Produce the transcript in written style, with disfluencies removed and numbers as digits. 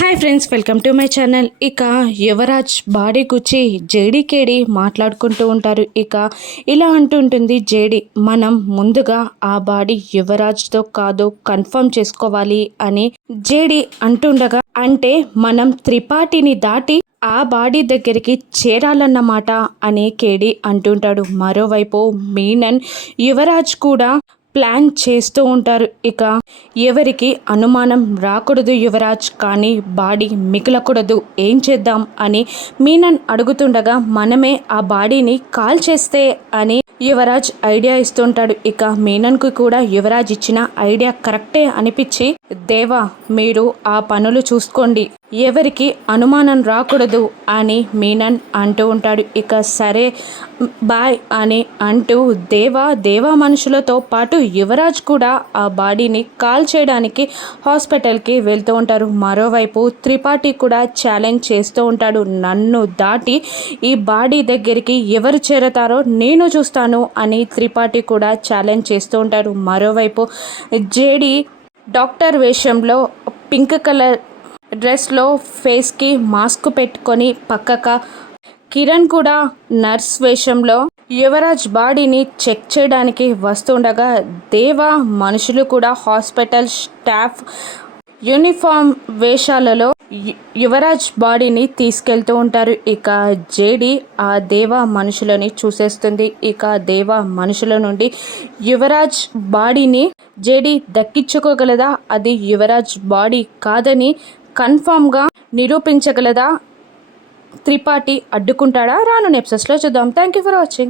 Hi friends, welcome to my channel. ఇక Yuvraj body గుచ్చి జేడీకేడి మాట్లాడుకుంటూ ఉంటారు. ఇక ఇలా అంటుంటుంది జేడీ, మనం ముందుగా ఆ బాడీ యువరాజ్తో కాదు కన్ఫర్మ్ చేసుకోవాలి అని జేడీ అంటుండగా, అంటే మనం త్రిపాఠిని దాటి ఆ బాడీ దగ్గరికి చేరాలన్నమాట అని కేడి అంటుంటాడు. మరోవైపు మీనన్ యువరాజ్ కూడా ప్లాన్ చేస్తూ ఉంటారు. ఇక ఎవరికి అనుమానం రాకూడదు యువరాజ్, కానీ బాడీ మిగలకూడదు, ఏం చేద్దాం అని మీనన్ అడుగుతుండగా, మనమే ఆ బాడీని కాల్ చేస్తే అని యువరాజ్ ఐడియా ఇస్తుంటాడు. ఇక మీనన్కు కూడా యువరాజ్ ఇచ్చిన ఐడియా కరెక్టే అనిపించి, దేవా మీరు ఆ పనులు చూసుకోండి, ఎవరికి అనుమానం రాకూడదు అని మీనన్ అంటూ ఉంటాడు. ఇక సరే బాయ్ అని అంటూ దేవా మనుషులతో పాటు యువరాజ్ కూడా ఆ బాడీని కాల్ చేయడానికి హాస్పిటల్కి వెళ్తూ ఉంటారు. మరోవైపు త్రిపాఠి కూడా ఛాలెంజ్ చేస్తూ ఉంటాడు, నన్ను దాటి ఈ బాడీ దగ్గరికి ఎవరు చేరతారో నేను చూస్తాను అని త్రిపాఠి కూడా ఛాలెంజ్ చేస్తూ ఉంటారు. మరోవైపు జేడీ డాక్టర్ వేషంలో పింక్ కలర్ డ్రెస్లో ఫేస్కి మాస్క్ పెట్టుకొని పక్కక, కిరణ్ కూడా నర్స్ వేషంలో యువరాజ్ బాడీని చెక్ చేయడానికి వస్తుండగా, దేవా మనుషులు కూడా హాస్పిటల్ స్టాఫ్ యూనిఫామ్ వేషాలలో యువరాజ్ బాడీని తీసుకెళ్తూ ఉంటారు. ఇక జేడీ ఆ దేవా మనుషులని చూసేస్తుంది. ఇక దేవా మనుషుల నుండి యువరాజ్ బాడీని జేడీ దక్కించుకోగలదా, అది యువరాజ్ బాడీ కాదని కన్ఫామ్గా నిరూపించగలదా, త్రిపాఠి అడ్డుకుంటాడా? రానున్న ఎపిసోడ్స్లో చూద్దాం. Thank you for watching.